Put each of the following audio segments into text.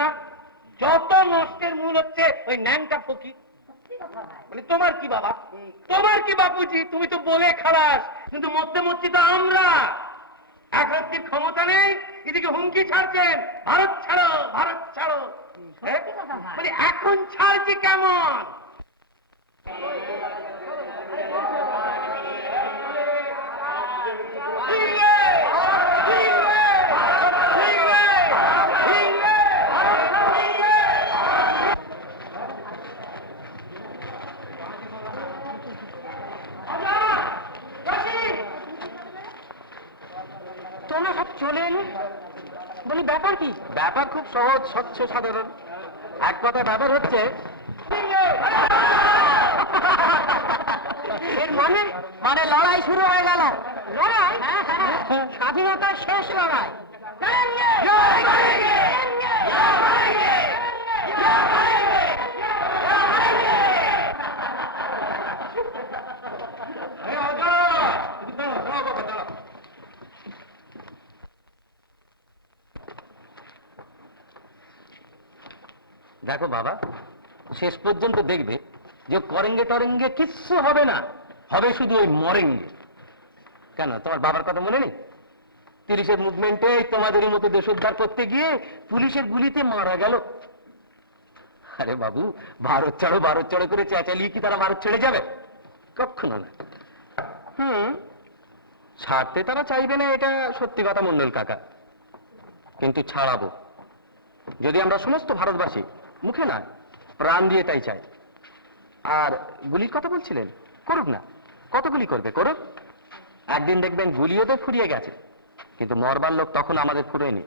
না? যত নষ্টের মূল হচ্ছে ওই ন্যাংটা ফকির। মানে তোমার কি বাবা, তোমার কি বাপুজি, তুমি তো বলে খালাস, কিন্তু মধ্যে মধ্যে তো আমরা। এক রাত্রির ক্ষমতা নেই, এদিকে হুমকি ছাড়ছেন ভারত ছাড়ো ভারত ছাড়ো। মানে এখন ছাড়ছি কেমন? তোমরা সব চলে এলে, বলি ব্যাপার কি? ব্যাপার খুব সহজ, স্বচ্ছ, সাধারণ। এক কথা ব্যাপার হচ্ছে, এর মানে মানে লড়াই শুরু হয়ে গেল। লড়াই? স্বাধীনতার শেষ লড়াই। দেখো বাবা, শেষ পর্যন্ত দেখবে যে করেঙ্গে টরেঙ্গে কিচ্ছু হবে না, হবে শুধু ওই মরেঙ্গে। কেন, তোমার বাবার কথা মনে নেই? 30-এর মুভমেন্টে তোমাদেরই মতো দেশ উদ্ধার করতে গিয়ে পুলিশের গুলিতে মারা গেল। আরে বাবু, ভারত ছাড়ো করে চেঁচালিয়ে কি তারা ভারত ছেড়ে যাবে? কখনো না। ছাড়তে তারা চাইবে না, এটা সত্যি কথা মন্ডল কাকা, কিন্তু ছাড়াবো যদি আমরা সমস্ত ভারতবাসী মুখে না প্রাণ দিয়ে তাই চাই। আর গুলির কথা বলছিলেন, করুক না, কত গুলি করবে করুক। একদিন দেখবেন গুলি ওদের ফুরিয়ে গেছে, কিন্তু মরবার লোক তখন আমাদের ফুরেনি।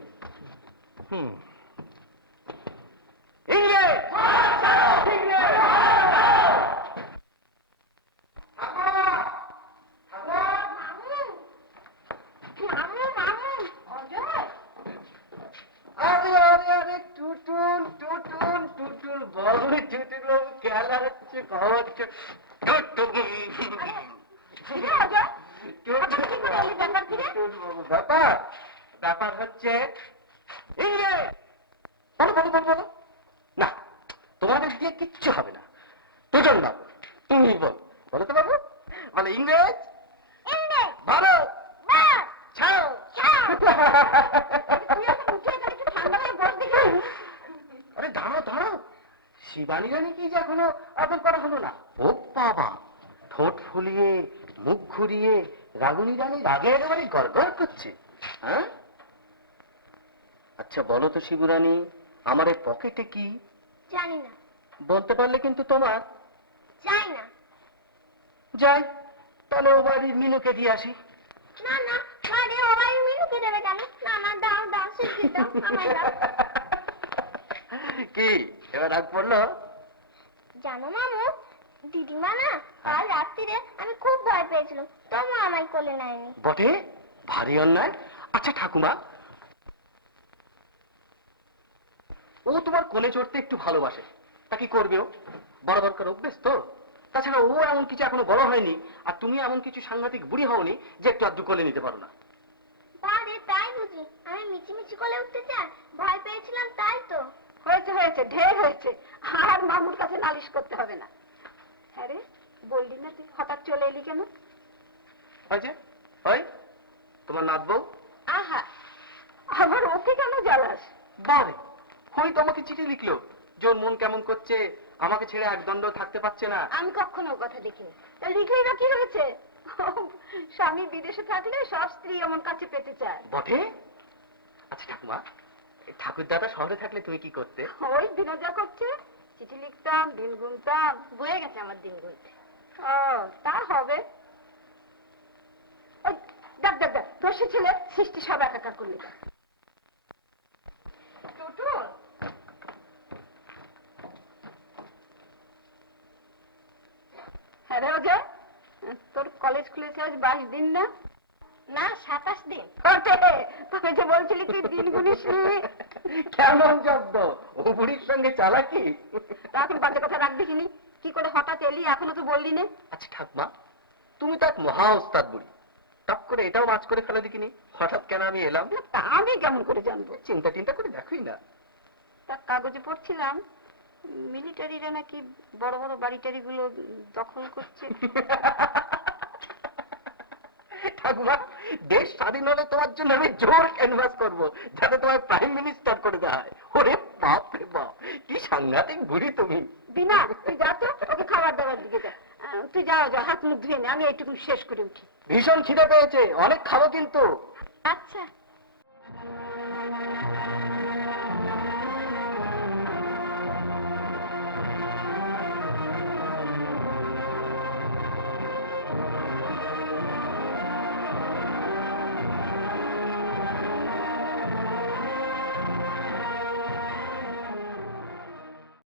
ব্যাপার হচ্ছে না, তোমাদের দিয়ে কিচ্ছু হবে না। দুজন বাবু, তুমি বলো তো বাবু, মানে ইংরেজ ভারত ছাড়ো। আরে দাঁড়াও দাঁড়াও, শিবানী রানী কি যে এখনো আদর করা হলো না? ও বাবা, ঠোঁট ফুলিয়ে মুখ ঘুরিয়ে রাগুনি রানী রাগে একেবারে গড়গড় করছে। হ্যাঁ, আচ্ছা বলো তো শিবুরানী, আমার এই পকেটে কি? জানি না। বলতে পারলে কিন্তু তোমার। যাই না। যাই, তাহলে ও বাড়ির মিনুকে দিয়ে আসি। না না, আরে ও বাড়ির মিনুকে দেবে কেন? না না, দাও দাও, শিগগির দাও, আমায় দাও। কি এবার রাগ পড়লো? জানো মামু, দিদিমা না কাল রাত্রিরে আমি খুব ভয় পেয়েছিলাম, তবু আমায় কোলে নেয়নি। বটে, ভারী অন্যায়। আচ্ছা ঠাকুমা, ও তোমার কোলে চড়তে একটু ভালোবাসে, তা কি করবে? ও বড় দরকার অভ্যেস তো। তাছাড়া ও এমন কিছু এখনো বড় হয়নি, আর তুমি এমন কিছু সাংঘাতিক বুড়ি হওনি যে একটু আধটু কোলে নিতে পারো না। বারে তাই বুঝি আমি মিচিমিচি কোলে উঠতে চাই? ভয় পেয়েছিলাম তাই তো। হয়েছে হয়েছে, ঢের হয়েছে, আর মামুর কাছে নালিশ করতে হবে না। হ্যাঁ রে, বললি না তুই হঠাৎ চলে এলি কেন? হয়েছে, হয় তোমার নাত বউ। আহা, আবার ওকে কেন জ্বালাস? বারে, হই তোমাকে চিঠি লিখলো যে ওর মন কেমন করছে, আমাকে ছেড়ে একদণ্ড থাকতে পারছে না। আমি কখনো কথা দেখিনি। তা লিখলেই বা কি হয়েছে? স্বামী বিদেশে থাকলে সব স্ত্রী আমার কাছে পেতে চায়। বটে। আচ্ছা ঠাকুমা, ঠাকুর দাদা শহরে থাকলে তুমি কি করতে? ওই বিনোদা করছে, চিঠি লিখতাম, দিন গুনতাম। বয়ে গেছে আমার দিন গুনতে। ও তা হবে। ওই দেখ দেখ দেখ, তোর সে ছেলে সৃষ্টি সব একাকার করলে। হ্যাঁ রে ওজা, তোর কলেজ খুলেছে আজ 22 দিন না? না, 27 দিন। তবে যে বলছিলি তুই দিন গুনিস কেমন জব্দ, ও বুড়ির সঙ্গে চালাকি। এখন বাজে কথা রাখ দেখিনি, কি করে হঠাৎ এলি এখনো তো বললি না? আচ্ছা ঠাকুমা, তুমি তো এক মহা ওস্তাদ বুড়ি, টপ করে এটাও মাছ করে ফেলে দেখিনি হঠাৎ কেন আমি এলাম। তা আমি কেমন করে জানবো? চিন্তা টিন্তা করে দেখোই না। তা কাগজে পড়ছিলাম মিলিটারিরা নাকি বড় বড় বাড়ি টাড়িগুলো দখল করছে। ঠাকুমা, দেশ স্বাধীন হলে তোমার জন্য আমি জোর ক্যানভাস করবো যাতে তোমার প্রাইম মিনিস্টার করে দেওয়া হয়। ওরে বাপ রে বাপ, কি সাংঘাতিক বুড়ি তুমি। বিনা, তুই যা তো, ওকে খাবার দাবার দিকে যা। তুই যাও, যা, হাত মুখ ধুয়ে নে, আমি এইটুকু শেষ করে উঠি। ভীষণ খিদে পেয়েছে, অনেক খাবো কিন্তু। আচ্ছা।